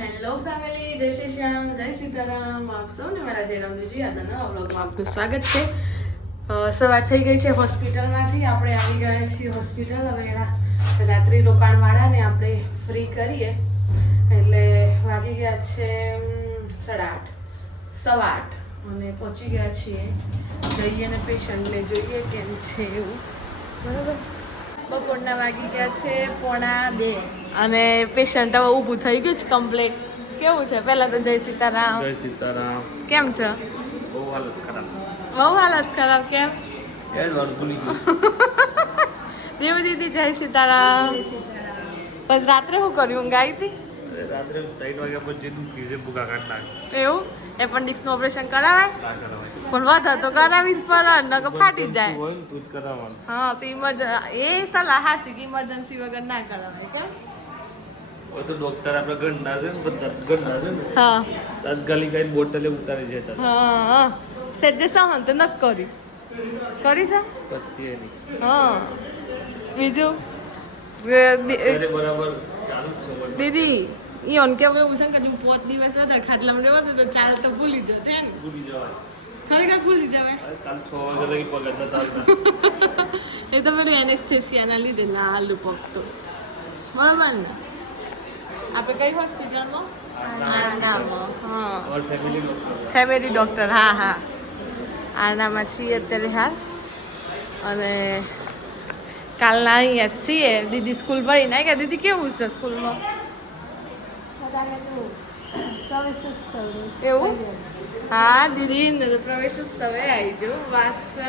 Hello family, જય શ્રી શ્યામ, જય સીતારામ. આપ સૌને મારા જયરામજી આજના વ્લોગમાં આપનું સ્વાગત છે. સવાર થઈ ગઈ છે હોસ્પિટલમાંથી. આપણે આવી ગયા છીએ હોસ્પિટલ. હવે રાત્રિ રોકાણવાળાને આપણે ફ્રી કરીએ એટલે વાગી ગયા છે 8:30, 8:15 અને પહોંચી ગયા છીએ. જઈએ ને પેશન્ટને જોઈએ કેમ છે એવું. બરાબર. બપોરના વાગી ગયા છે 1:45 અને પેશન્ટ હવે ઊભું થઈ ગયું છે કમ્પ્લીટ. કેવું છે? પહેલા તો જય સીતારામ. જય સીતારામ. કેમ છો? બહુ હાલત ખરાબ. બહુ હાલત ખરાબ. કેમ? એડવાન્સ ભૂલી ગયું. દેવ દીદી જય સીતારામ. બસ રાત્રે શું કર્યું? ઊંઘ આવી હતી? રાત્રે 3 વાગ્યા પછી દુખી છે, ભૂખા કાઢ નાખ. એવું? એપેન્ડિક્સનું ઓપરેશન કરાવાય? ના કરાવાય. પણ વધે તો કરાવી જ પડે, નકર ફાટી જાય. હોય ને તું જ કરાવવાનું. હા, તો એ સલાહ સાચી કે ઇમરજન્સી વગર ના કરાવાય. કેમ? હવે તો ડોક્ટર આપણે ગણના છે ને, બધા ગણના છે ને, હા તાત્કાલિક આવીને બોટલે ઉતારી જતા. હા. સેજે સહન તો નથી કર્યું. કરી છે? કત્તીએ નહીં. હા. બીજું ત્યારે બરાબર ચાલુ જ છે બધું. દીદી ઈયોન કેવું એવું છે કે હું 5 દિવસ વધારે ખાટલામાં રહેવા તો ચાલ તો ભૂલી જતો હે ને? ભૂલી જવાય. ખરેખર ભૂલી જવાય. કાલ 6 વાગ્યા લગી પગ જ નતા આવતા. એ તો પેલું એનેસ્થેસિયાના લીધે ના હાલું પગતો. બરાબર ને? આપણે કઈ હોસ્પિટલમાં? આરનામાં. હા, અમાર ફેમિલી ડોક્ટર. Family doctor. હા હા, આરનામાં છીએ અત્યારે હાલ. અને કાલના અહીંયા જ છીએ. દીદી સ્કૂલ ભરીને આવી ગયા. દીદી કેવું છે સ્કૂલમાં? એવું? હા દીદી તો પ્રવેશ ઉત્સવે આવી જો વાત છે.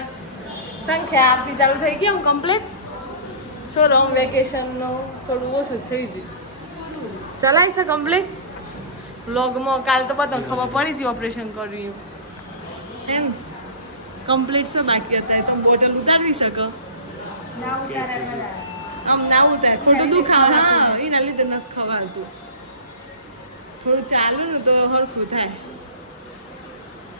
સંખ્યા આપતી ચાલુ થઈ ગઈ. હું કમ્પ્લીટ છોરો વેકેશનનું થોડું ઓછું થઈ ગયું. ચલાવી છે કમ્પ્લીટ વ્લોગમાં. કાલ તો બધા ખબર પડી હતી ઓપરેશન કર્યું એમ. કમ્પ્લીટ શું બાકી હતા? તો બોટલ ઉતારવી શકો? આમ ના ઉતાર, ખોટું દુખાવ. હા, એના લીધે નથી ખવાતું. થોડું ચાલુ ને તો હરખું થાય.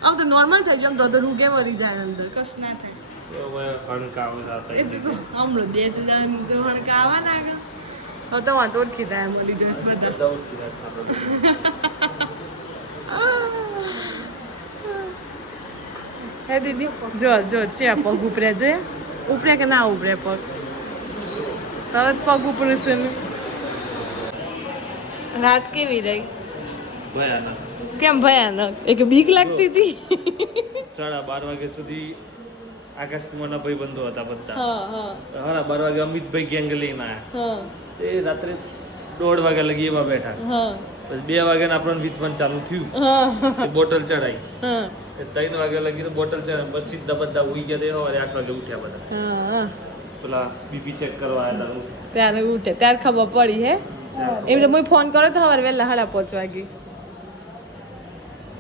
આમ તો નોર્મલ થઈ જાય. આમ તો રૂગે વળી જાય અંદર, કશ ના થાય. તો હવે હણકાવ થતા એ તો હમણાં 2 દાન તો હણકા આવવા લાગે. હવે તો વાંધો ઓળખી થાય મળી જોઈશ બધા. બધા ઓળખી રહ્યા છે આપણે. હે દીદી જો છે પગ ઉપરે જોઈએ. ઉપરે કે ના ઉપરે પગ? તરત પગ ઉપરે છે ને. રાત કેવી રહી? ભયાનક. કેમ ભયાનક? એક બીક લાગતી હતી. 12:30 વાગ્યા સુધી આકાશ કુમારના ભાઈબંધો હતા બધા. હા હા 12:30 વાગે અમિતભાઈ ગેંગ લઈને આવ્યા. હા તે રાત્રે 1:30 વાગ્યા લગી એમાં બેઠા. હા પછી 2 વાગ્યાને આપણને વીતવાનું ચાલુ થયું. હા તે બોટલ ચડાઈ. હા 3 વાગ્યા લગી તો બોટલ ચડાઈ. બસ સીધા બધા ઉઈ ગયા. તે સવારે 8 વાગે ઉઠ્યા બધા. હા. પેલા બીપી ચેક કરવા આવ્યા હતા. ત્યારે ઉઠે ત્યારે ખબર પડી. હે એમ તો હું ફોન કર્યો તો સવારે વહેલા 5:30 વાગે.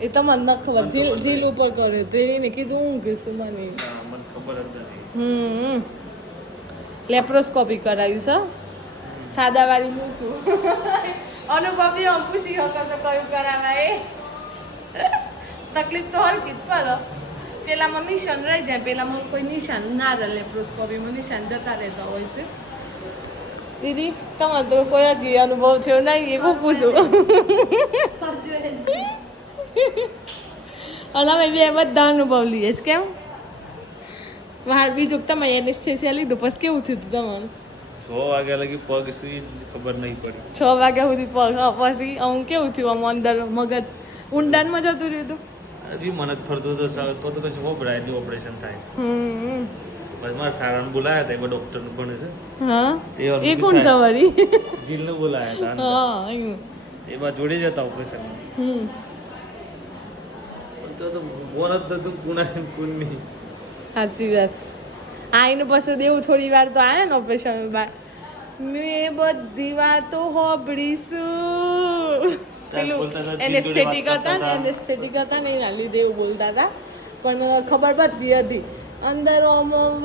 એ તમને ન ખબર, જીલ ઉપર કર્યો તો એને કીધું હું કીધું મને. મને ખબર જ નથી. લેપ્રોસ્કોપી કરાવ્યું છે. સાદાવાળી હું છું. અનુભવી હું પૂછી શકો તો કયું કરાવાય. તકલીફ તો હરકી જ પડે. પેલામાં નિશાન રહી જાય, પેલામાં કોઈ નિશાન ના રહે. લેપ્રોસ્કોપીમાં નિશાન જતા રહેતા હોય છે. દીદી તમારે તો કોઈ હજી અનુભવ થયો નહીં, એ હું પૂછું. અને અમે બધા અનુભવ લઈએ છીએ. કેમ વાર બીજું તમે એનેસ્થેસિયા લીધું પછી કેવું થયું હતું તમારું? 6 વાગ્યા લગી પગ સુઈ ખબર નહીં પડી. 6 વાગ્યા સુધી પગ. પછી આમ કેવું થયું? આમ અંદર મગજ ઊંડાણમાં જતું રહ્યું હતું. હજી મને જ ફરતો તો પછી હોબરાય જો ઓપરેશન થાય. પછી મારા સારાને બોલાયા હતા. એમાં ડોક્ટર ભણે છે. હા તે એ કોણ સવારી? જીલને બોલાયા હતા. હા અહીં. એમાં જોડે જતા ઓપરેશનમાં. તો બોન જ હતું કુણા કુણની. સાચી વાત. આ એનું પછી દેવું થોડી વાર તો આવે ને ઓપરેશન બાદ. મેં બધી વાતો હોબળીશું. પેલું એનેસ્થેટિક હતા ને એના લીધે એવું બોલતા હતા. પણ ખબર બધી હતી. અંદર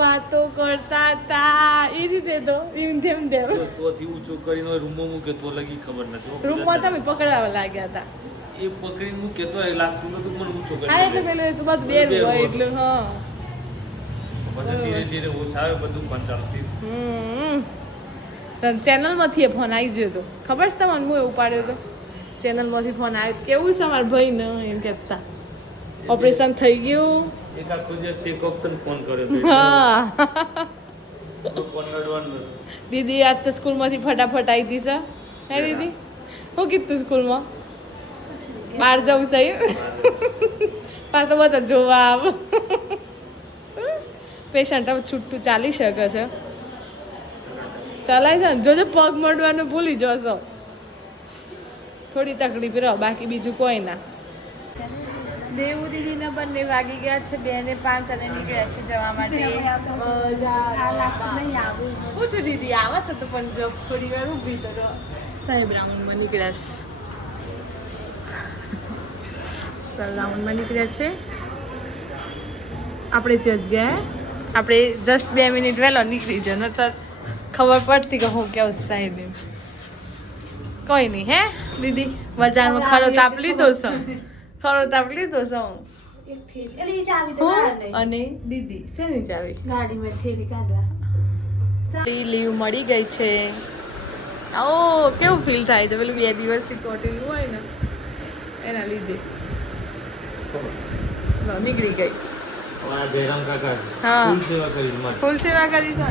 વાતો કરતા હતા એ રીતે તો એમ તેમ તોથી ઊંચો કરીને રૂમમાં મૂકે તો લગી ખબર નથી. રૂમમાં તમે પકડાવા લાગ્યા હતા. એ પકડીને મૂકે તો એ લાગતું નતું મને ઊંચો કરી. હા એટલે પેલું તો બધું બેર હોય એટલે. હા પછી ધીરે ધીરે ઓછ આવે બધું પણ ચાલતી. ચેનલમાંથી ફોન આવી ગયો હતો. ખબર છે તમને હું એવું પાડ્યો હતો? ચેનલમાંથી ફોન આવ્યો કેવું છે મારા ભાઈ ને એમ કહેતા ઓપરેશન થઈ ગયું એક આખો દિવસ તે કોક તને ફોન કર્યો હા ફોન કરવાનો દીદી આજ તો સ્કૂલમાંથી ફટાફટ આવી હતી સર હે દીદી હું કીધું સ્કૂલમાં બહાર જવું છે પાછો બધા જોવા આવ પેશન્ટ હવે છૂટું ચાલી શકે છે ચલાય છે ને જોજો પગ મળવાનું ભૂલી જશો થોડી તકલીફ રહો બાકી બીજું કોઈ ના દેવું દીદીના બંને વાગી ગયા છે 2 ને 5 અને નીકળ્યા છે જવા માટે પૂછું દીદી આવા છે તો પણ જો થોડી વાર ઊભી તો સાહેબ રાઉન્ડમાં નીકળ્યા છે સર રાઉન્ડમાં નીકળ્યા છે આપણે ત્યાં જ ગયા આપણે જસ્ટ 2 મિનિટ વહેલો નીકળી જાવ નતર ખબર પડતી કે હું કેવું સાહેબ એમ કોઈ નહીં હે દીદી બજારમાં ખરો તાપ લીધો છે ખરો તાપ લીધો છે હું અને દીદી શેની ચાવી ગાડીમાં થેલી કાઢવા લીવ મળી ગઈ છે ઓ કેવું ફીલ થાય છે પેલું 2 દિવસથી ચોટેલું હોય ને એના લીધે નીકળી ગઈ જયરામ કાકા હા. ફૂલ સેવા કરી છે મારી ફૂલ સેવા કરી છે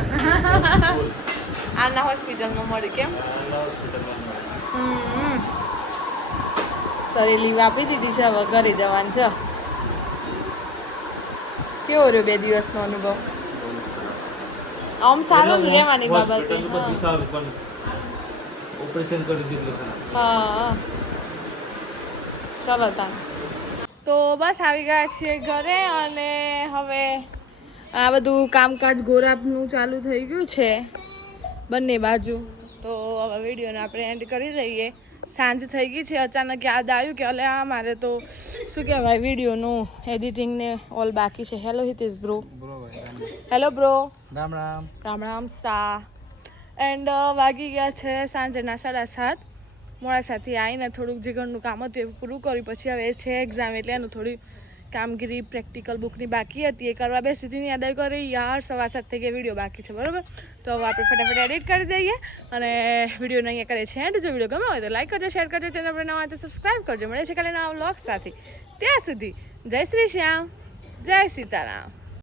આના હોસ્પિટલમાં મળી કેમ સરે લીવ આપી દીધી છે હવે ઘરે જવાનું છે કેવો રહ્યો 2 દિવસનો અનુભવ આમ સારું ને રહેવાની બાબતે હોસ્પિટલનું બધું સારું પણ ઓપરેશન કરી દીધું હા ચલો તા તો બસ આવી ગયા છીએ ઘરે અને હવે આ બધું કામકાજ ગોરાપનું ચાલુ થઈ ગયું છે બંને બાજુ તો હવે વિડીયોને આપણે એન્ડ કરી દઈએ સાંજ થઈ ગઈ છે અચાનક યાદ આવ્યું કે અલે આ મારે તો શું કહેવાય વિડીયોનું એડિટિંગને ઓલ બાકી છે hello Hitesh bro hello bro Ram Ram Ram Ram સા એન્ડ વાગી ગયા છે સાંજના 7:30 મોડાસાથી આવીને થોડુંક જે ઘરનું કામ હતું એ પૂરું કર્યું પછી હવે છે એક્ઝામ એટલે એનું થોડી કામગીરી પ્રેક્ટિકલ બુકની બાકી હતી એ કરવા બેસી હતી યાદ આવી કરી યાર 7:15 થઈ ગયા વિડીયો બાકી છે બરાબર તો હવે આપણે ફટાફટ એડિટ કરી દઈએ અને વિડીયોને અહીંયા કરે છે એન્ડ જો વિડીયો ગમ્યો હોય તો લાઈક કરજો શેર કરજો ચેનલ પર નવા હોય તો સબસ્ક્રાઈબ કરજો મળે છે કાલે નવા વ્લોગ સાથે ત્યાં સુધી જય શ્રી શ્યામ જય સીતારામ